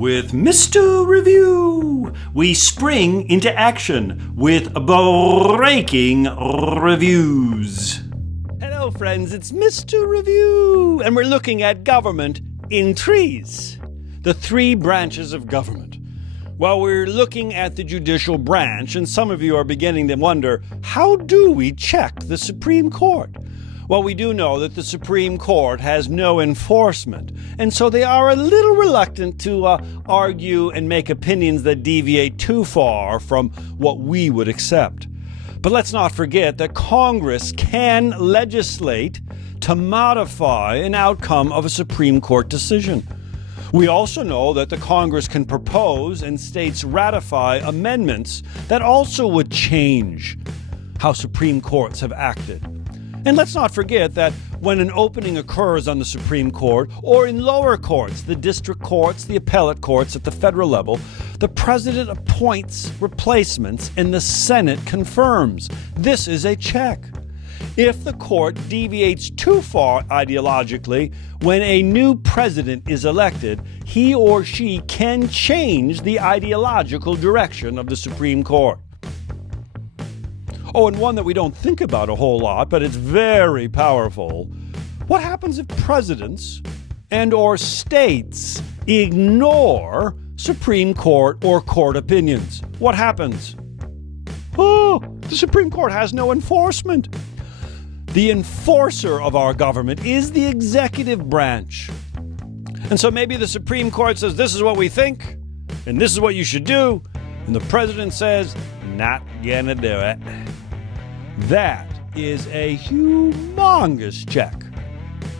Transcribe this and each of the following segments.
With Mr. Review, we spring into action with breaking reviews. Hello, friends, it's Mr. Review, and we're looking at government in trees. The three branches of government. Well, we're looking at the judicial branch, and some of you are beginning to wonder, how do we check the Supreme Court? Well, we do know that the Supreme Court has no enforcement, and so they are a little reluctant to argue and make opinions that deviate too far from what we would accept. But let's not forget that Congress can legislate to modify an outcome of a Supreme Court decision. We also know that the Congress can propose and states ratify amendments that also would change how Supreme Courts have acted. And let's not forget that when an opening occurs on the Supreme Court or in lower courts, the district courts, the appellate courts at the federal level, the president appoints replacements and the Senate confirms. This is a check. If the court deviates too far ideologically, when a new president is elected, he or she can change the ideological direction of the Supreme Court. Oh, and one that we don't think about a whole lot, but it's very powerful. What happens if presidents and/or states ignore Supreme Court or court opinions? What happens? Oh, the Supreme Court has no enforcement. The enforcer of our government is the executive branch. And so maybe the Supreme Court says, this is what we think, and this is what you should do, and the president says, not gonna do it. That is a humongous check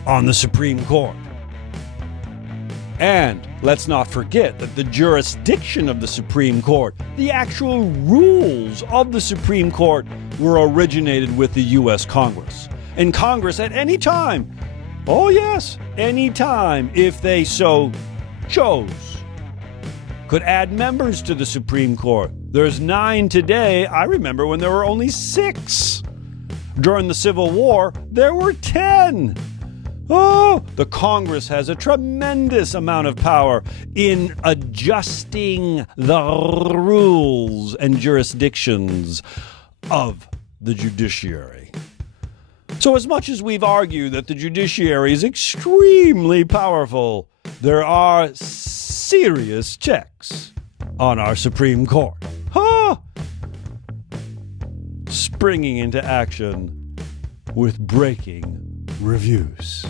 on the Supreme Court. And let's not forget that the jurisdiction of the Supreme Court, the actual rules of the Supreme Court, were originated with the U.S. Congress. And Congress at any time, oh yes, any time, if they so chose, could add members to the Supreme Court. There's 9 today. I remember when there were only 6. During the Civil War, there were 10. Oh, the Congress has a tremendous amount of power in adjusting the rules and jurisdictions of the judiciary. So as much as we've argued that the judiciary is extremely powerful, there are serious checks on our Supreme Court. Springing into action with breaking reviews.